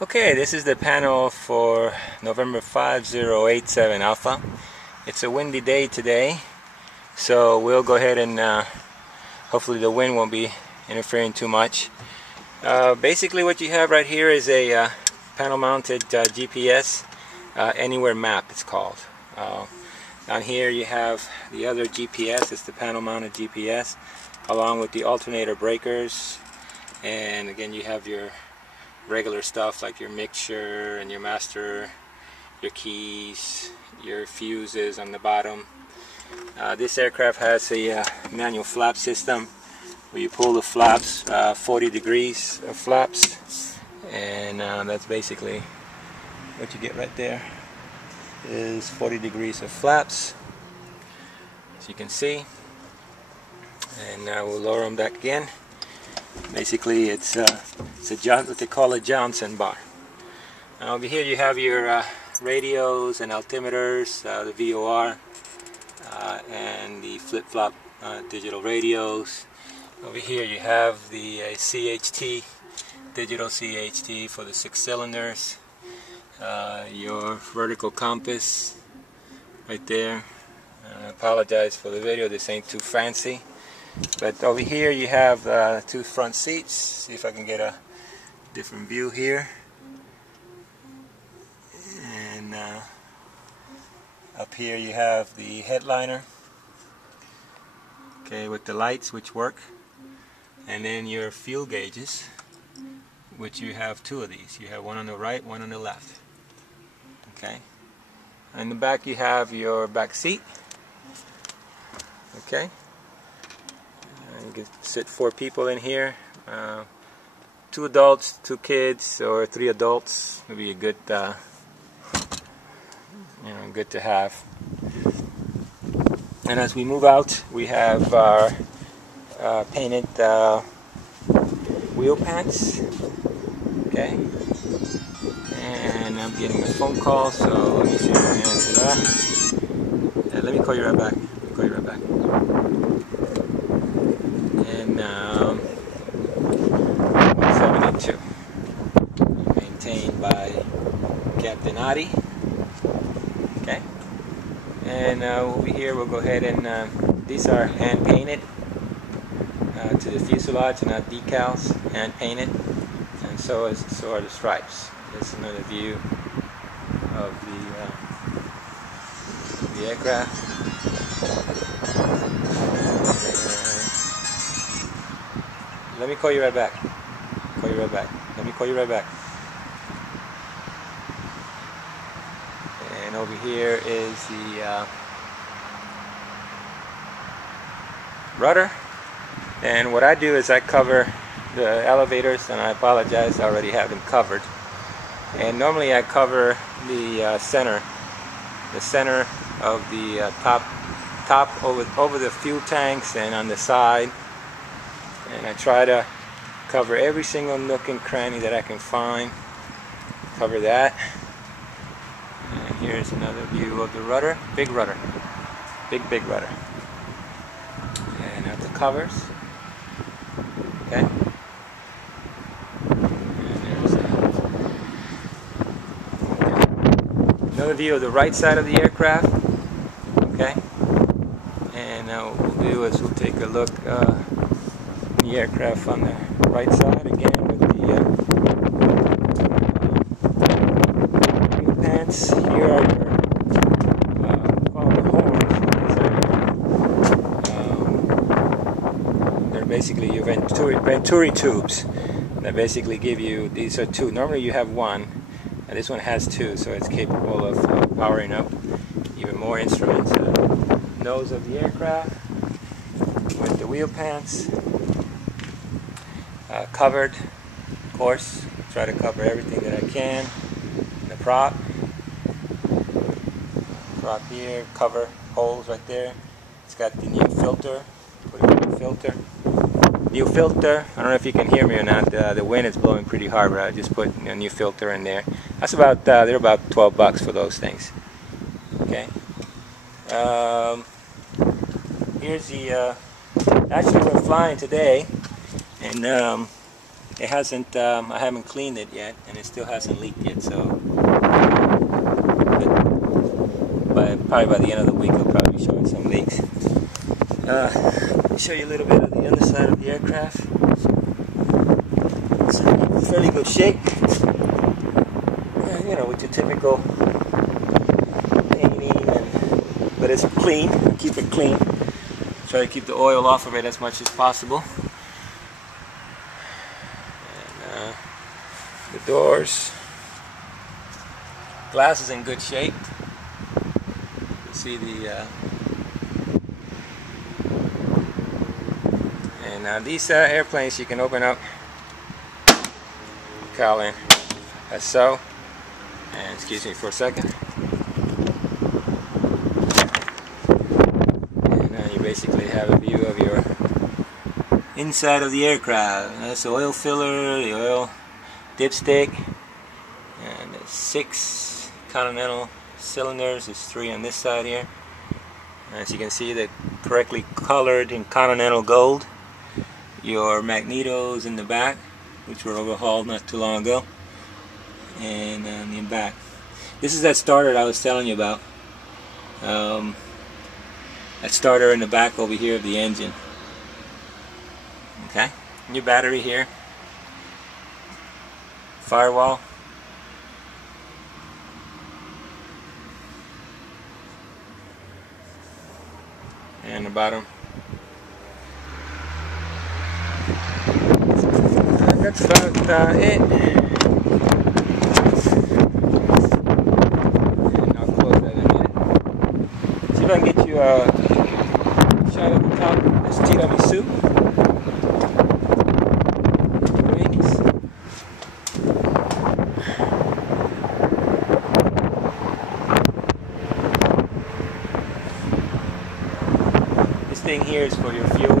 Okay, this is the panel for November 5087 Alpha. It's a windy day today, so we'll go ahead and hopefully the wind won't be interfering too much. Basically what you have right here is a panel mounted GPS, Anywhere map it's called. Down here you have the other GPS, it's the panel mounted GPS, along with the alternator breakers, and again you have your regular stuff like your mixture and your master, your keys, your fuses on the bottom. This aircraft has a manual flap system where you pull the flaps, 40 degrees of flaps, and that's basically what you get right there is 40 degrees of flaps, as you can see. And now we'll lower them back again. Basically it's what they call a Johnson bar. Now over here you have your radios and altimeters, the VOR and the flip-flop digital radios. Over here you have the CHT, digital CHT for the 6 cylinders, your vertical compass right there. I apologize for the video, this ain't too fancy. But over here you have 2 front seats. See if I can get a different view here. And up here you have the headliner, okay, with the lights which work. And then your fuel gauges, which you have 2 of these. You have one on the right, one on the left. Okay. In the back you have your back seat. Okay. You can sit 4 people in here, 2 adults, 2 kids, or 3 adults would be a good, good to have. And as we move out, we have our painted wheel pants. Okay, and I'm getting a phone call, so let me see if I can answer that. Let me call you right back. And 172, maintained by Captain Adi. Okay, and over here we'll go ahead and these are hand painted to the fuselage, and not decals, hand painted, and so are the stripes. This is another view of the aircraft. Let me call you right back. Let me call you right back. And over here is the rudder. And what I do is I cover the elevators, and I apologize, I already have them covered. And normally I cover the center of the top over the fuel tanks and on the side. And I try to cover every single nook and cranny that I can find. Cover that. And here's another view of the rudder. Big rudder. Big rudder. And at the covers. Okay. And there's another view of the right side of the aircraft. Okay. And now what we'll do is we'll take a look the aircraft on the right side again with the wheel pants. Here are your called the horns. They're basically your Venturi tubes that basically give you, these are 2. Normally you have 1, and this one has 2, so it's capable of powering up even more instruments. Nose of the aircraft with the wheel pants. Covered, of course, try to cover everything that I can. And the prop here, cover holes right there. It's got the new filter. Put a new filter. I don't know if you can hear me or not. The wind is blowing pretty hard, but I just put a new filter in there. That's about they're about $12 for those things. Okay. Here's the. Actually, we're flying today. And It hasn't, I haven't cleaned it yet, and it still hasn't leaked yet, so probably by the end of the week I'll probably be showing some leaks. Let me show you a little bit of the underside of the aircraft. It's in fairly good shape. You know, with your typical painting, but it's clean. Keep it clean. Try to keep the oil off of it as much as possible. And the doors, glass is in good shape. You see the and these airplanes you can open up, cowl in as so. And excuse me for a second. And now you basically have a view of your inside of the aircraft. That's the oil filler, the oil dipstick, and it's 6 Continental cylinders. There's 3 on this side here. As you can see, they're correctly colored in Continental gold. Your magnetos in the back, which were overhauled not too long ago. And in the back, this is that starter I was telling you about. That starter in the back over here of the engine. Okay, your battery here, firewall, and the bottom. That's about it. I can get you a shot at the top. This Tiramisu. Wings. This thing here is for your fuel.